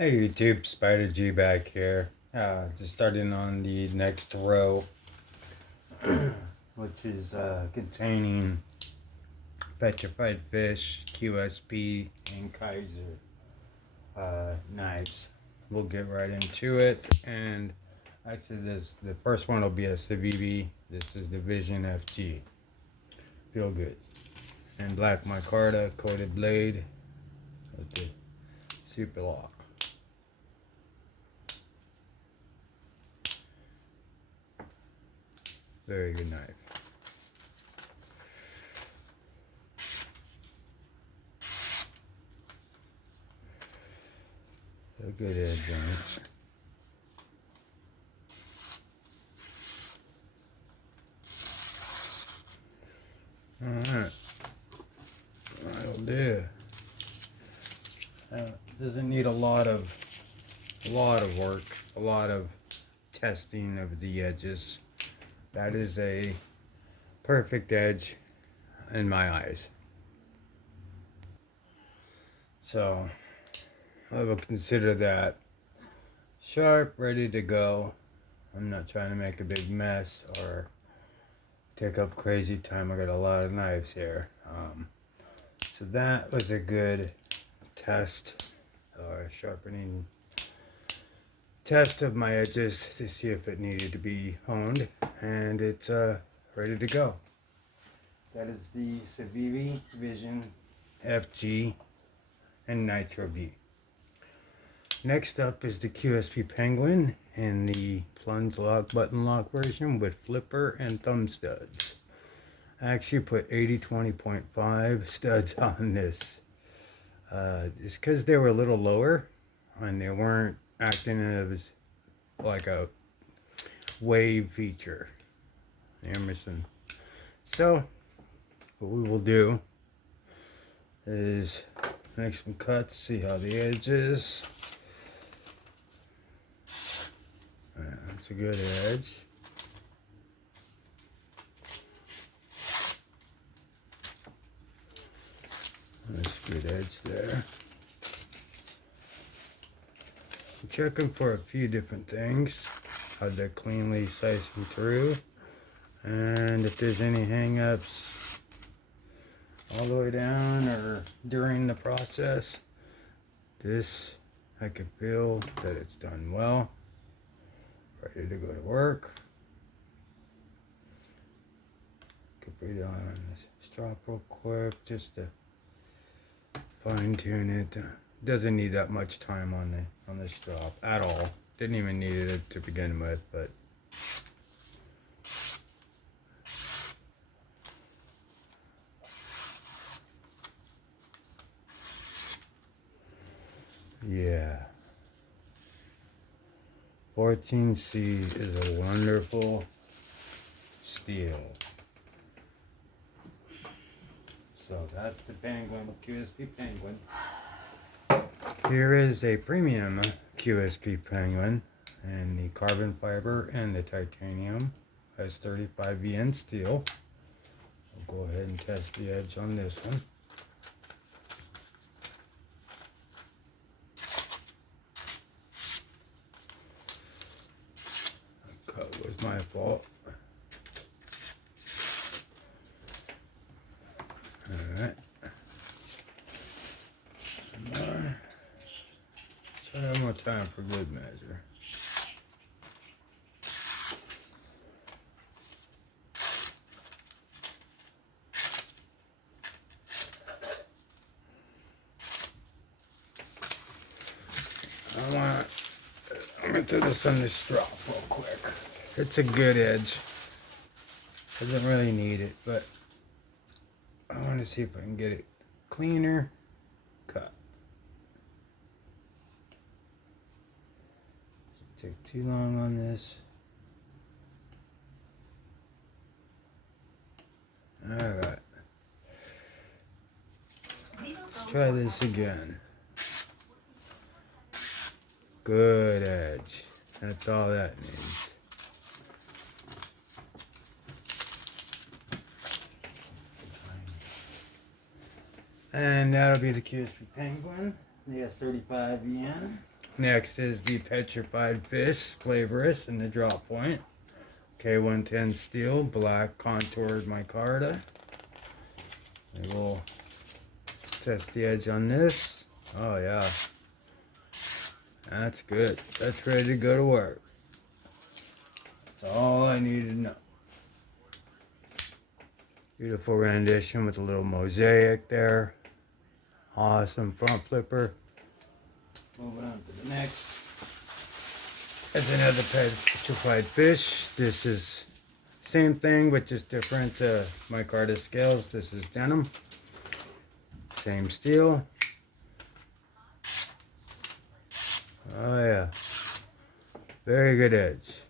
Hey YouTube, Spider G back here. Just starting on the next row, which is containing petrified fish, QSP, and Kizer knives. We'll get right into it. And actually, the first one will be a Civivi. This is the Vision FG. Feel good. And black micarta coated blade with the super lock. Very good knife. A good edge on it. Alright. That'll do. Doesn't need a lot of work, a lot of testing of the edges. That is a perfect edge in my eyes. So I will consider that sharp, ready to go. I'm not trying to make a big mess or take up crazy time. I got a lot of knives here. So that was a good test or sharpening test of my edges to see if it needed to be honed, and it's ready to go. That is the Civivi Vision FG and Nitro B. Next up is the QSP Penguin in the plunge lock, button lock version with flipper and thumb studs. I actually put 80-20.5 studs on this. Just because they were a little lower and they weren't acting as like a wave feature. Emerson. So, what we will do is make some cuts, see how the edge is. That's a good edge. That's a good edge there. I'm checking for a few different things. How they're cleanly slicing through. And if there's any hang-ups all the way down or during the process, this, I can feel that it's done well. Ready to go to work. Could put it on the strap real quick just to fine tune it. Doesn't need that much time on the strap at all. Didn't even need it to begin with, but yeah. 14C is a wonderful steel. So that's the Penguin, QSP Penguin. Here is a premium QSP Penguin, and the carbon fiber and the titanium has 35 VN steel. I'll go ahead and test the edge on this one. The cut was my fault. Alright. Try one more time for good measure. I'm gonna throw this on this strap real quick. It's a good edge. Doesn't really need it, but I want to see if I can get it cleaner cut. Doesn't take too long on this. Alright. Let's try this again. Good edge. That's all that needs. And that'll be the QSP Penguin. He has 35 VN. Next is the petrified fish, flavorous in the drop point. K110 steel, black contoured micarta. We will test the edge on this. Oh yeah, that's good. That's ready to go to work. That's all I need to know. Beautiful rendition with a little mosaic there. Awesome front flipper. Moving on to the next. That's another petrified fish. This is same thing, but just different micarta scales. This is denim. Same steel. Oh yeah. Very good edge.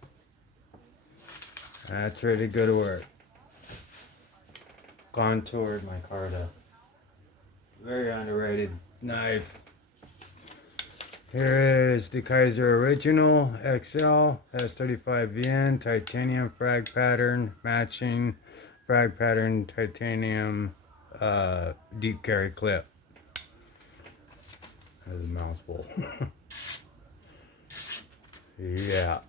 That's ready to go to work. Contoured micarta. Very underrated knife. Here is the Kizer Original XL, has 35 VN, titanium frag pattern, matching frag pattern, titanium deep carry clip. That's a mouthful. Yeah,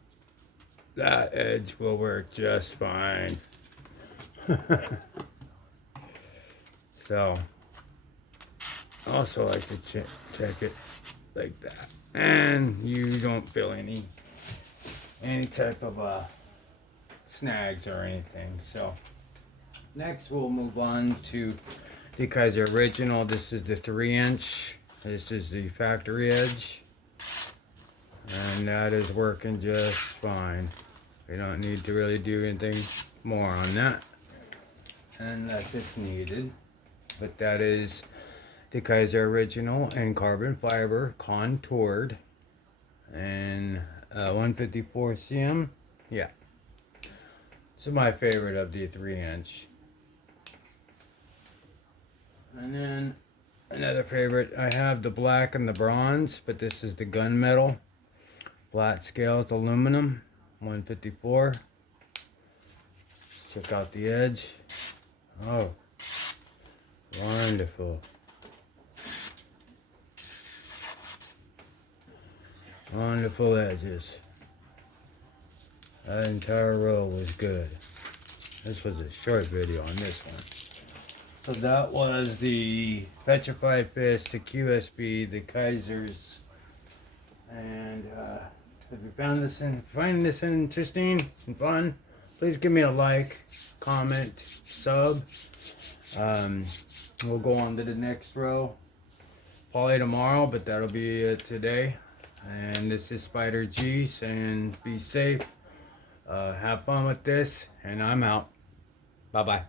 that edge will work just fine. So, I also like to check it like that, and you don't feel any type of snags or anything. So next we'll move on to the Kizer Original. This is the 3-inch. This is the factory edge, and that is working just fine. We don't need to really do anything more on that unless it's needed, but that is the Kizer Original in carbon fiber, contoured, and 154 cm. Yeah, this is my favorite of the 3-inch. And then another favorite, I have the black and the bronze, but this is the gunmetal. Flat scales, aluminum, 154. Check out the edge. Oh, wonderful. Wonderful edges. That entire row was good. This was a short video on this one. So that was the petrified fish, the QSP, the Kizers, and if you find this interesting and fun, please give me a like, comment, sub. We'll go on to the next row probably tomorrow, but that'll be it today. And this is Spider G saying be safe, have fun with this, and I'm out. Bye bye.